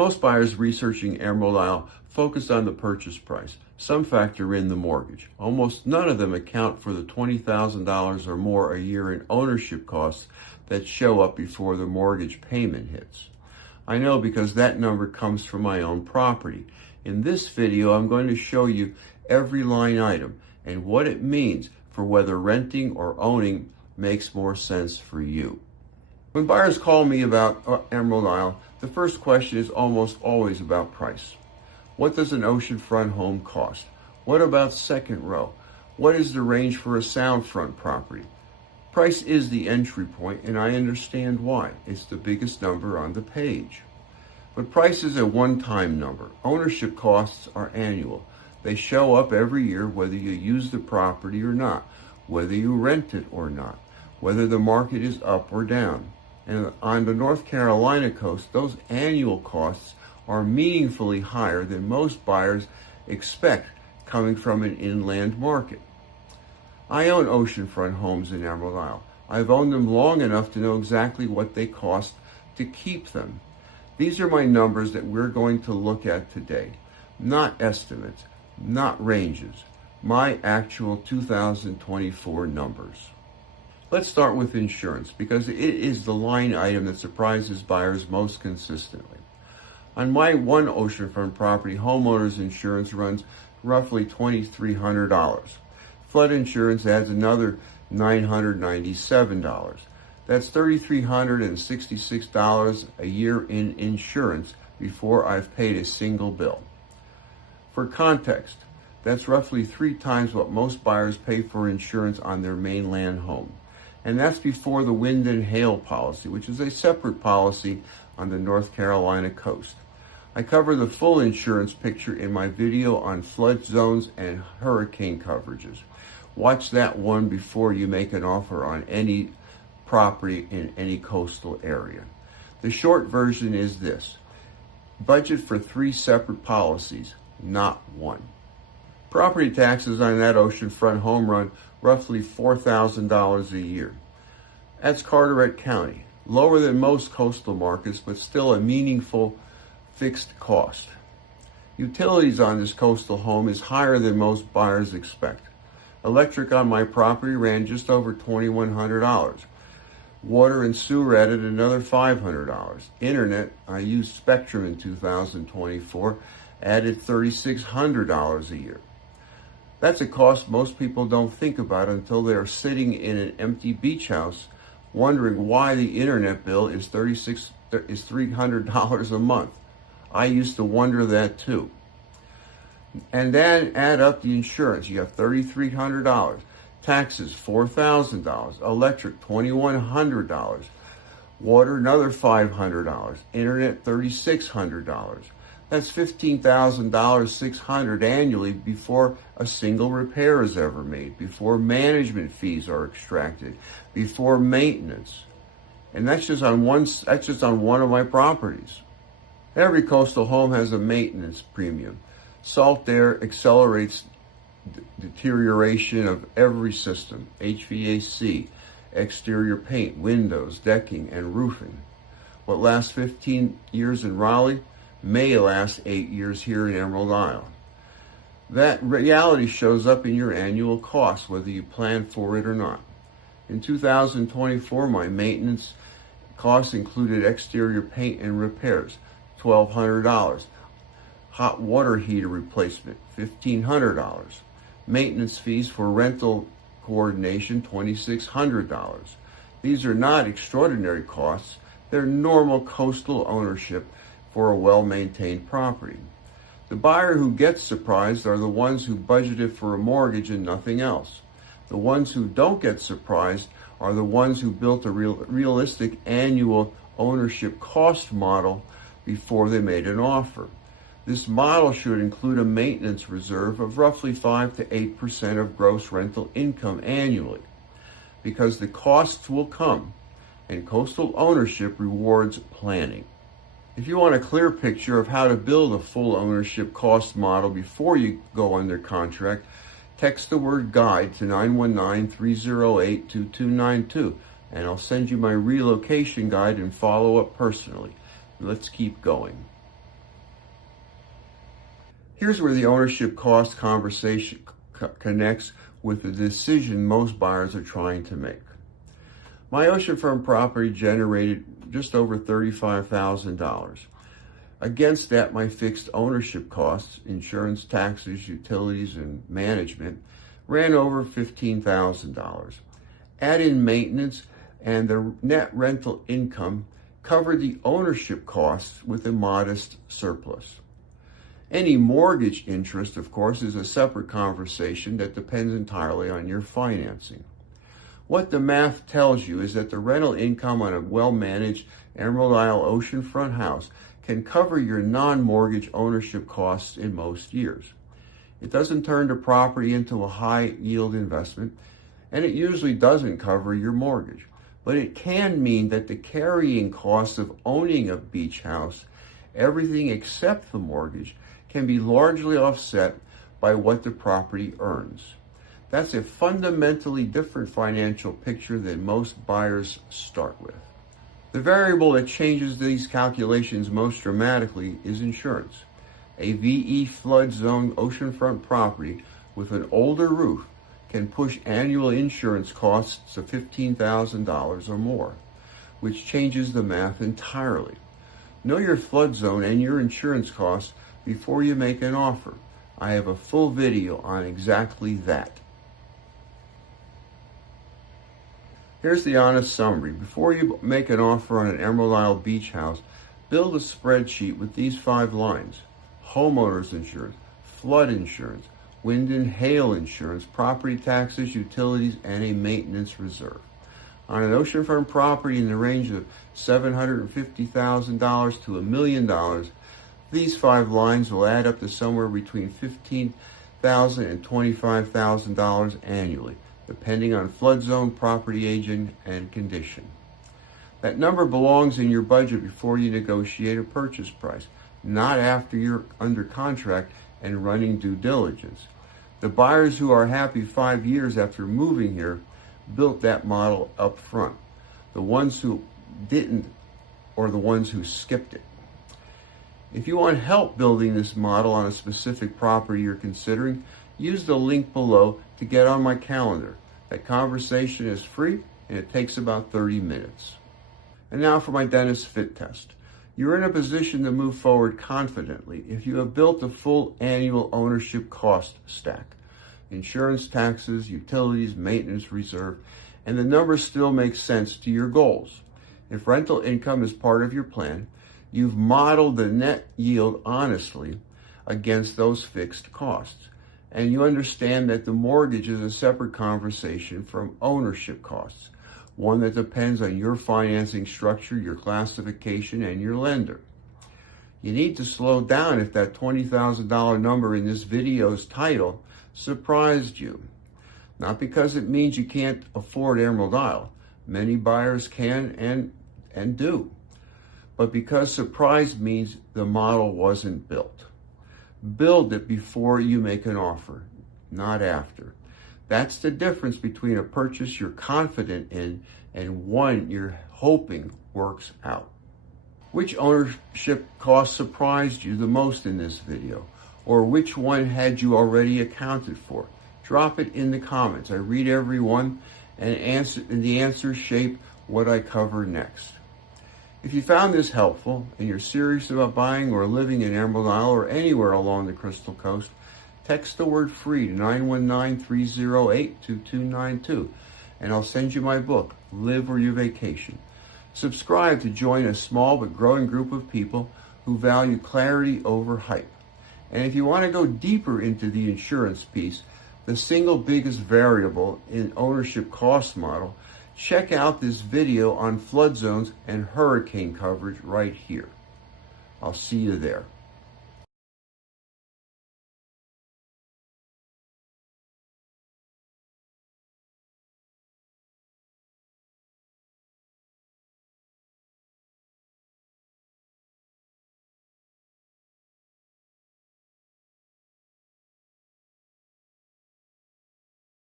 Most buyers researching Emerald Isle focus on the purchase price. Some factor in the mortgage. Almost none of them account for the $20,000 or more a year in ownership costs that show up before the mortgage payment hits. I know because that number comes from my own property. In this video, I'm going to show you every line item and what it means for whether renting or owning makes more sense for you. When buyers call me about Emerald Isle, the first question is almost always about price. What does an oceanfront home cost? What about second row? What is the range for a soundfront property? Price is the entry point, and I understand why. It's the biggest number on the page. But price is a one-time number. Ownership costs are annual. They show up every year whether you use the property or not, whether you rent it or not, whether the market is up or down. And on the North Carolina coast, those annual costs are meaningfully higher than most buyers expect coming from an inland market. I own oceanfront homes in Emerald Isle. I've owned them long enough to know exactly what they cost to keep them. These are my numbers that we're going to look at today. Not estimates, not ranges. My actual 2024 numbers. Let's start with insurance because it is the line item that surprises buyers most consistently. On my one oceanfront property, homeowners insurance runs roughly $2,300. Flood insurance adds another $997. That's $3,366 a year in insurance before I've paid a single bill. For context, that's roughly 3 times what most buyers pay for insurance on their mainland home. And that's before the wind and hail policy, which is a separate policy on the North Carolina coast. I cover the full insurance picture in my video on flood zones and hurricane coverages. Watch that one before you make an offer on any property in any coastal area. The short version is this: budget for 3 separate policies, not one. Property taxes on that oceanfront home run roughly $4,000 a year. That's Carteret County, lower than most coastal markets, but still a meaningful fixed cost. Utilities on this coastal home is higher than most buyers expect. Electric on my property ran just over $2,100. Water and sewer added another $500. Internet, I used Spectrum in 2024, added $3,600 a year. That's a cost most people don't think about until they are sitting in an empty beach house wondering why the internet bill is $300 a month. I used to wonder that too. And then add up the insurance. You have $3,300. Taxes, $4,000. Electric, $2,100. Water, another $500. Internet, $3,600. That's $15,600 annually before a single repair is ever made, before management fees are extracted, before maintenance. And that's just on one of my properties. Every coastal home has a maintenance premium. Salt air accelerates deterioration of every system: HVAC, exterior paint, windows, decking, and roofing. What lasts 15 years in Raleigh may last 8 years here in Emerald Isle. That reality shows up in your annual costs, whether you plan for it or not. In 2024, my maintenance costs included exterior paint and repairs, $1,200. Hot water heater replacement, $1,500. Maintenance fees for rental coordination, $2,600. These are not extraordinary costs. They're normal coastal ownership for a well-maintained property. The buyer who gets surprised are the ones who budgeted for a mortgage and nothing else. The ones who don't get surprised are the ones who built a realistic annual ownership cost model before they made an offer. This model should include a maintenance reserve of roughly 5 to 8% of gross rental income annually, because the costs will come, and coastal ownership rewards planning. If you want a clear picture of how to build a full ownership cost model before you go under contract, text the word GUIDE to 919-308-2292, and I'll send you my relocation guide and follow up personally. Let's keep going. Here's where the ownership cost conversation connects with the decision most buyers are trying to make. My oceanfront property generated just over $35,000. Against that, my fixed ownership costs, insurance, taxes, utilities, and management, ran over $15,000. Add in maintenance, and the net rental income covered the ownership costs with a modest surplus. Any mortgage interest, of course, is a separate conversation that depends entirely on your financing. What the math tells you is that the rental income on a well-managed Emerald Isle oceanfront house can cover your non-mortgage ownership costs in most years. It doesn't turn the property into a high-yield investment, and it usually doesn't cover your mortgage. But it can mean that the carrying costs of owning a beach house, everything except the mortgage, can be largely offset by what the property earns. That's a fundamentally different financial picture than most buyers start with. The variable that changes these calculations most dramatically is insurance. A VE flood zone oceanfront property with an older roof can push annual insurance costs of $15,000 or more, which changes the math entirely. Know your flood zone and your insurance costs before you make an offer. I have a full video on exactly that. Here's the honest summary. Before you make an offer on an Emerald Isle beach house, build a spreadsheet with these 5 lines: homeowners insurance, flood insurance, wind and hail insurance, property taxes, utilities, and a maintenance reserve. On an oceanfront property in the range of $750,000 to $1 million, these 5 lines will add up to somewhere between $15,000 and $25,000 annually, depending on flood zone, property aging, and condition. That number belongs in your budget before you negotiate a purchase price, not after you're under contract and running due diligence. The buyers who are happy 5 years after moving here built that model up front. The ones who didn't, or the ones who skipped it. If you want help building this model on a specific property you're considering, use the link below to get on my calendar. That conversation is free and it takes about 30 minutes. And now for my Denis Fit Test. You're in a position to move forward confidently if you have built a full annual ownership cost stack. Insurance, taxes, utilities, maintenance reserve, and the numbers still make sense to your goals. If rental income is part of your plan, you've modeled the net yield honestly against those fixed costs. And you understand that the mortgage is a separate conversation from ownership costs, one that depends on your financing structure, your classification, and your lender. You need to slow down if that $20,000 number in this video's title surprised you. Not because it means you can't afford Emerald Isle. Many buyers can and do. But because surprise means the model wasn't built. Build it before you make an offer, not after. That's the difference between a purchase you're confident in and one you're hoping works out. Which ownership cost surprised you the most in this video? Or which one had you already accounted for? Drop it in the comments. I read every one, and the answers shape what I cover next. If you found this helpful and you're serious about buying or living in Emerald Isle or anywhere along the Crystal Coast, text the word FREE to 919-308-2292 and I'll send you my book, Live Where You Vacation. Subscribe to join a small but growing group of people who value clarity over hype. And if you want to go deeper into the insurance piece, the single biggest variable in ownership cost model, check out this video on flood zones and hurricane coverage right here. I'll see you there.